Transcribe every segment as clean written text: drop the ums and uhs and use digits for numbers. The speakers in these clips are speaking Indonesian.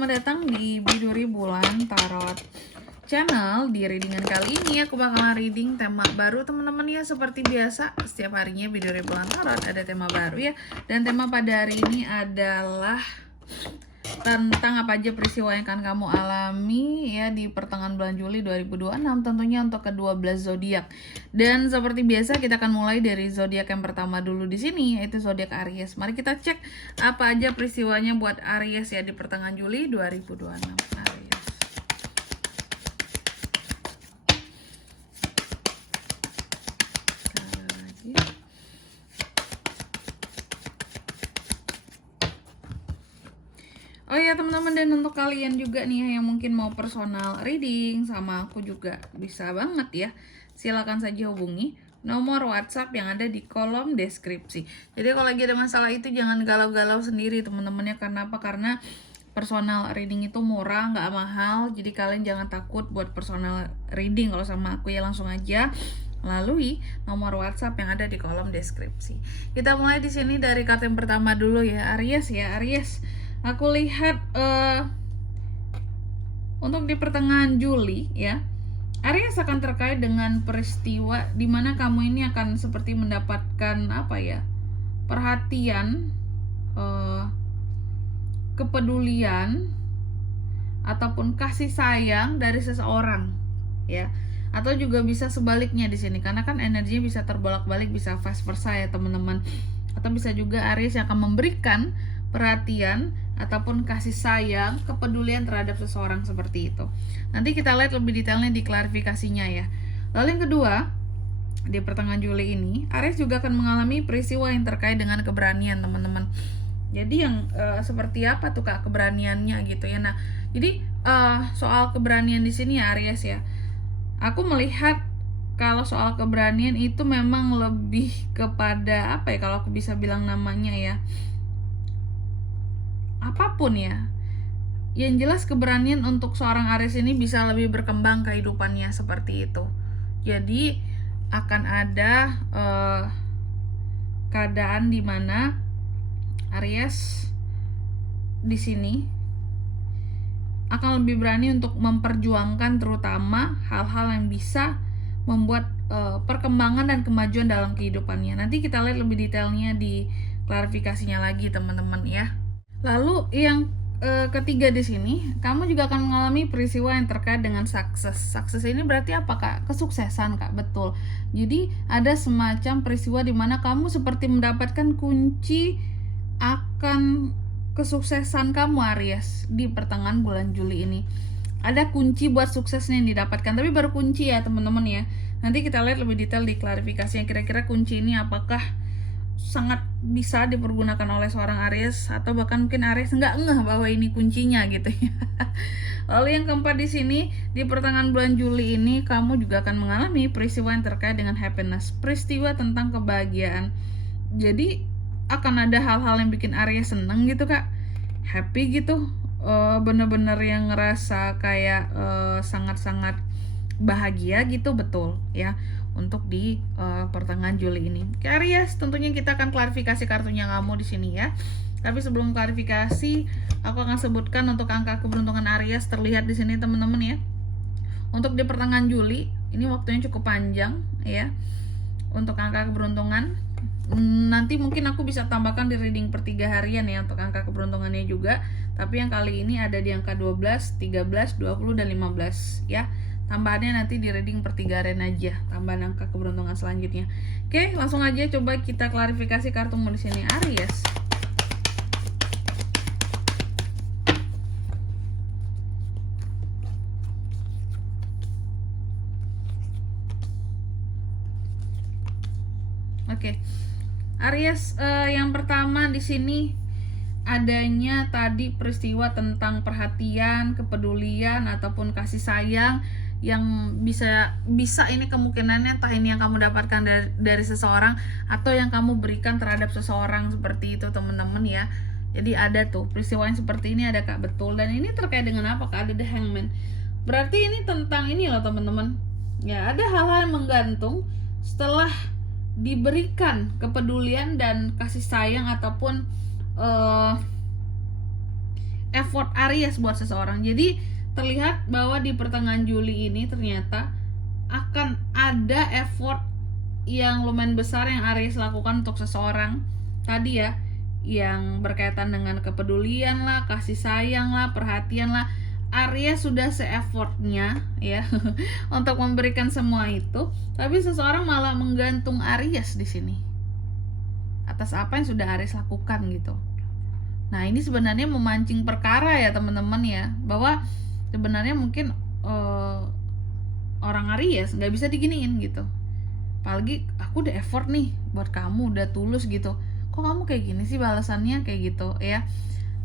selamat datang di Biduri Bulan Tarot Channel. Di readingan kali ini aku bakalan reading tema baru teman-teman ya. Seperti biasa, setiap harinya Biduri Bulan Tarot ada tema baru ya. Dan tema pada hari ini adalah tentang apa aja peristiwa yang akan kamu alami ya di pertengahan bulan Juli 2026, tentunya untuk ke-12 zodiak. Dan seperti biasa kita akan mulai dari zodiak yang pertama dulu di sini, yaitu zodiak Aries. Mari kita cek apa aja peristiwanya buat Aries ya di pertengahan Juli 2026. Aries. Oh ya teman-teman, dan untuk kalian juga nih yang mungkin mau personal reading sama aku juga bisa banget ya. Silakan saja hubungi nomor WhatsApp yang ada di kolom deskripsi. Jadi kalau lagi ada masalah itu jangan galau-galau sendiri teman-temannya. Karena apa? Karena personal reading itu murah, nggak mahal. Jadi kalian jangan takut buat personal reading kalau sama aku ya, langsung aja melalui nomor WhatsApp yang ada di kolom deskripsi. Kita mulai di sini dari kartu yang pertama dulu ya, Aries ya. Aries, aku lihat untuk di pertengahan Juli ya, Aries akan terkait dengan peristiwa di mana kamu ini akan seperti mendapatkan apa ya, perhatian, kepedulian ataupun kasih sayang dari seseorang ya. Atau juga bisa sebaliknya di sini, karena kan energinya bisa terbolak-balik, bisa vice versa ya teman-teman. Atau bisa juga Aries yang akan memberikan perhatian ataupun kasih sayang, kepedulian terhadap seseorang seperti itu. Nanti kita lihat lebih detailnya di klarifikasinya ya. Lalu yang kedua, di pertengahan Juli ini, Aries juga akan mengalami peristiwa yang terkait dengan keberanian teman-teman. Jadi yang seperti apa tuh Kak keberaniannya gitu ya. Nah, jadi soal keberanian di sini ya Aries ya. Aku melihat kalau soal keberanian itu memang lebih kepada apa ya, kalau aku bisa bilang namanya ya, apapun ya. Yang jelas keberanian untuk seorang Aries ini bisa lebih berkembang kehidupannya seperti itu. Jadi akan ada keadaan di mana Aries di sini akan lebih berani untuk memperjuangkan terutama hal-hal yang bisa membuat perkembangan dan kemajuan dalam kehidupannya. Nanti kita lihat lebih detailnya di klarifikasinya lagi teman-teman ya. Lalu yang ketiga di sini, kamu juga akan mengalami peristiwa yang terkait dengan sukses. Sukses ini berarti apa Kak? Kesuksesan Kak, betul. Jadi ada semacam peristiwa di mana kamu seperti mendapatkan kunci akan kesuksesan kamu Aries di pertengahan bulan Juli ini. Ada kunci buat suksesnya yang didapatkan, tapi baru kunci ya teman-teman ya. Nanti kita lihat lebih detail di klarifikasinya, kira-kira kunci ini apakah sangat bisa dipergunakan oleh seorang Aries atau bahkan mungkin Aries nggak ngeh bahwa ini kuncinya gitu ya. Lalu yang keempat di sini, di pertengahan bulan Juli ini kamu juga akan mengalami peristiwa yang terkait dengan happiness, peristiwa tentang kebahagiaan. Jadi akan ada hal-hal yang bikin Aries seneng gitu Kak, happy gitu, bener-bener yang ngerasa kayak sangat-sangat bahagia gitu, betul ya, untuk di pertengahan Juli ini. Aries, tentunya kita akan klarifikasi kartunya kamu di sini ya. Tapi sebelum klarifikasi, aku akan sebutkan untuk angka keberuntungan Aries terlihat di sini teman-teman ya. Untuk di pertengahan Juli ini waktunya cukup panjang ya. Untuk angka keberuntungan nanti mungkin aku bisa tambahkan di reading per 3 harian ya untuk angka keberuntungannya juga. Tapi yang kali ini ada di angka 12, 13, 20, dan 15 ya. Tambahannya nanti di reading per 3 harian aja, tambahan angka keberuntungan selanjutnya. Oke, langsung aja coba kita klarifikasi kartumu di sini Aries. Oke. Aries, yang pertama di sini adanya tadi peristiwa tentang perhatian, kepedulian ataupun kasih sayang yang bisa ini kemungkinannya entah ini yang kamu dapatkan dari seseorang atau yang kamu berikan terhadap seseorang seperti itu teman-teman ya. Jadi ada tuh peristiwa yang seperti ini ada Kak, betul. Dan ini terkait dengan apa Kak? Ada The Hangman. Berarti ini tentang ini loh teman-teman. Ya, ada hal-hal yang menggantung setelah diberikan kepedulian dan kasih sayang ataupun effort Aries buat seseorang. Jadi terlihat bahwa di pertengahan Juli ini ternyata akan ada effort yang lumayan besar yang Aries lakukan untuk seseorang tadi ya, yang berkaitan dengan kepedulian lah, kasih sayang lah, perhatian lah. Aries sudah se-effortnya ya untuk memberikan semua itu, tapi seseorang malah menggantung Aries di sini atas apa yang sudah Aries lakukan gitu. Nah, ini sebenarnya memancing perkara ya teman-teman ya, bahwa sebenarnya mungkin orang Aries nggak bisa diginiin gitu. Apalagi aku udah effort nih buat kamu, udah tulus gitu, kok kamu kayak gini sih balasannya kayak gitu ya.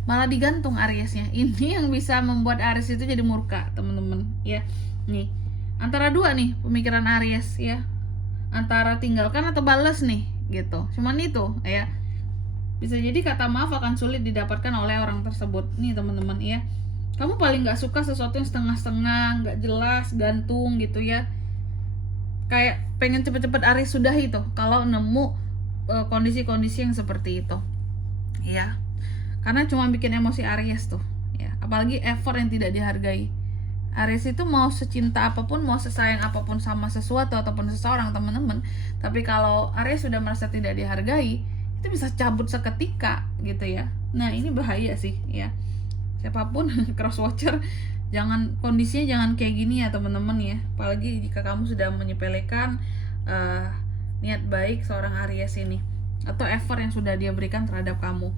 Malah digantung Ariesnya. Ini yang bisa membuat Aries itu jadi murka teman-teman ya. Nih antara dua nih pemikiran Aries ya, antara tinggalkan atau balas nih gitu. Cuman itu ya, bisa jadi kata maaf akan sulit didapatkan oleh orang tersebut nih teman-teman ya. Kamu paling nggak suka sesuatu yang setengah-setengah, nggak jelas, gantung gitu ya. Kayak pengen cepet-cepet Aries sudah itu kalau nemu kondisi-kondisi yang seperti itu ya, karena cuma bikin emosi Aries tuh ya. Apalagi effort yang tidak dihargai. Aries itu mau secinta apapun, mau sesayang apapun sama sesuatu ataupun seseorang teman-teman, tapi kalau Aries sudah merasa tidak dihargai, itu bisa cabut seketika gitu ya. Nah ini bahaya sih ya, siapapun cross watcher, kondisinya jangan kayak gini ya teman-teman ya. Apalagi jika kamu sudah menyepelekan niat baik seorang Aries ini atau effort yang sudah dia berikan terhadap kamu.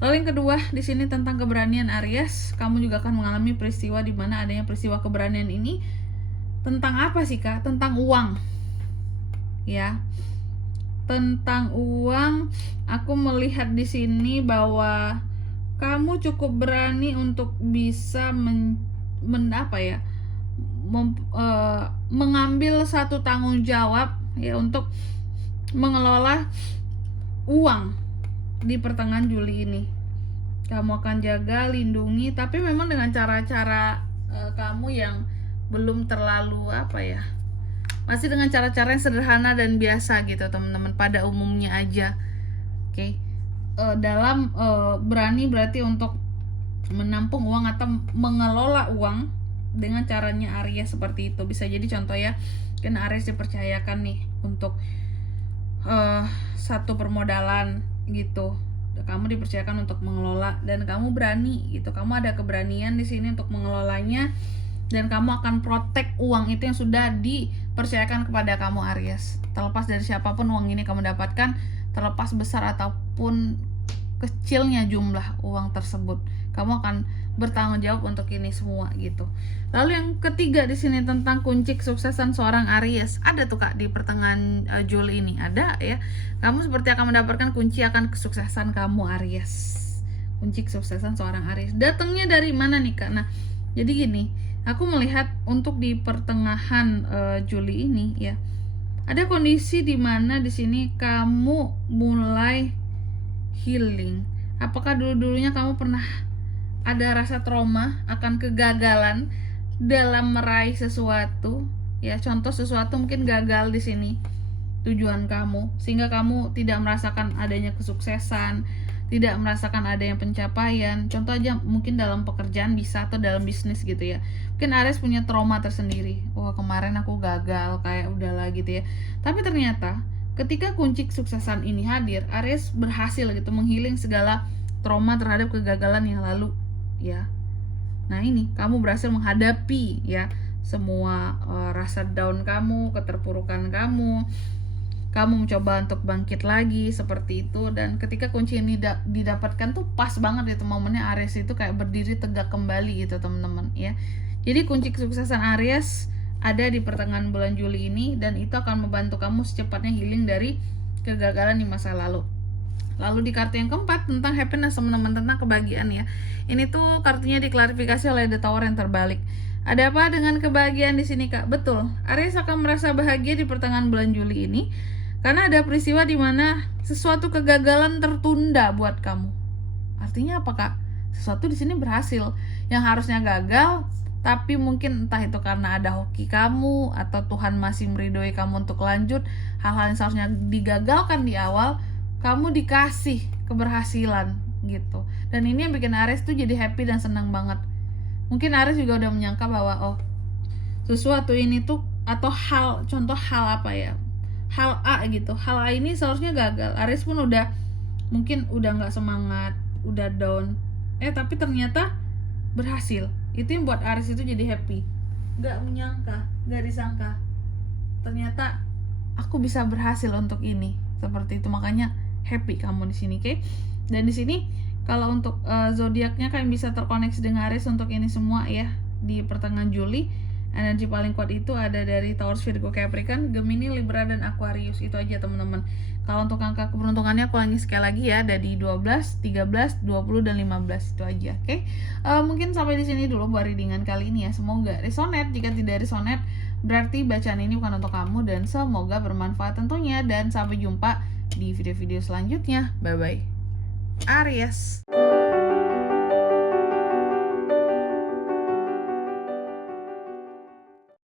Lalu yang kedua di sini tentang keberanian Aries, kamu juga akan mengalami peristiwa di mana adanya peristiwa keberanian ini tentang apa sih Kak? Tentang uang. Ya. Tentang uang, aku melihat di sini bahwa kamu cukup berani untuk bisa mengambil satu tanggung jawab ya untuk mengelola uang di pertengahan Juli ini. Kamu akan jaga, lindungi, tapi memang dengan cara-cara kamu yang belum terlalu masih dengan cara-cara yang sederhana dan biasa gitu teman-teman, pada umumnya aja. Oke. Dalam berani berarti untuk menampung uang atau mengelola uang dengan caranya Aries seperti itu. Bisa jadi contoh ya, kan Aries dipercayakan nih untuk satu permodalan gitu, kamu dipercayakan untuk mengelola dan kamu berani gitu, kamu ada keberanian di sini untuk mengelolanya dan kamu akan protect uang itu yang sudah dipercayakan kepada kamu Aries. Terlepas dari siapapun uang ini kamu dapatkan, terlepas besar ataupun kecilnya jumlah uang tersebut, kamu akan bertanggung jawab untuk ini semua gitu. Lalu yang ketiga di sini tentang kunci kesuksesan seorang Aries. Ada tuh Kak di pertengahan Juli ini, ada ya. Kamu seperti akan mendapatkan kunci akan kesuksesan kamu Aries. Kunci kesuksesan seorang Aries. Datangnya dari mana nih Kak? Nah, jadi gini, aku melihat untuk di pertengahan Juli ini ya, ada kondisi di mana di sini kamu mulai healing. Apakah dulu-dulunya kamu pernah ada rasa trauma akan kegagalan dalam meraih sesuatu ya, contoh sesuatu mungkin gagal di sini tujuan kamu sehingga kamu tidak merasakan adanya kesuksesan, tidak merasakan adanya pencapaian. Contoh aja mungkin dalam pekerjaan bisa, atau dalam bisnis gitu ya. Mungkin Aries punya trauma tersendiri, wah kemarin aku gagal, kayak udahlah gitu ya. Tapi ternyata ketika kunci kesuksesan ini hadir, Aries berhasil gitu menghealing segala trauma terhadap kegagalan yang lalu ya. Nah ini kamu berhasil menghadapi ya semua rasa down kamu, keterpurukan kamu mencoba untuk bangkit lagi seperti itu. Dan ketika kunci ini didapatkan tuh pas banget itu momennya Aries itu kayak berdiri tegak kembali gitu teman-teman ya. Jadi kunci kesuksesan Aries ada di pertengahan bulan Juli ini, dan itu akan membantu kamu secepatnya healing dari kegagalan di masa lalu. Lalu di kartu yang keempat tentang happiness teman-teman, tentang kebahagiaan ya. Ini tuh kartunya diklarifikasi oleh The Tower yang terbalik. Ada apa dengan kebahagiaan di sini Kak? Betul, Aries akan merasa bahagia di pertengahan bulan Juli ini karena ada peristiwa di mana sesuatu kegagalan tertunda buat kamu. Artinya apa Kak? Sesuatu di sini berhasil yang harusnya gagal, tapi mungkin entah itu karena ada hoki kamu atau Tuhan masih meridhoi kamu untuk lanjut, hal-hal yang seharusnya digagalkan di awal, kamu dikasih keberhasilan gitu. Dan ini yang bikin Aries tuh jadi happy dan senang banget. Mungkin Aries juga udah menyangka bahwa oh, sesuatu ini tuh atau contoh hal apa ya, hal A gitu, hal A ini seharusnya gagal. Aries pun mungkin udah nggak semangat, udah down, tapi ternyata berhasil. Itu yang buat Aries itu jadi happy. Nggak disangka ternyata aku bisa berhasil untuk ini, seperti itu. Makanya happy kamu di sini, oke? Dan di sini kalau untuk zodiaknya kalian bisa terkoneksi dengan Aries untuk ini semua ya. Di pertengahan Juli energi paling kuat itu ada dari Taurus, Virgo, Capricorn, Gemini, Libra, dan Aquarius. Itu aja teman-teman. Kalau untuk angka keberuntungannya aku lagi sekali lagi ya, ada di 12, 13, 20, dan 15. Itu aja, oke? Mungkin sampai di sini dulu buat readingan kali ini ya. Semoga resonate. Jika tidak resonate, berarti bacaan ini bukan untuk kamu, dan semoga bermanfaat tentunya. Dan sampai jumpa di video-video selanjutnya. Bye-bye. Aries.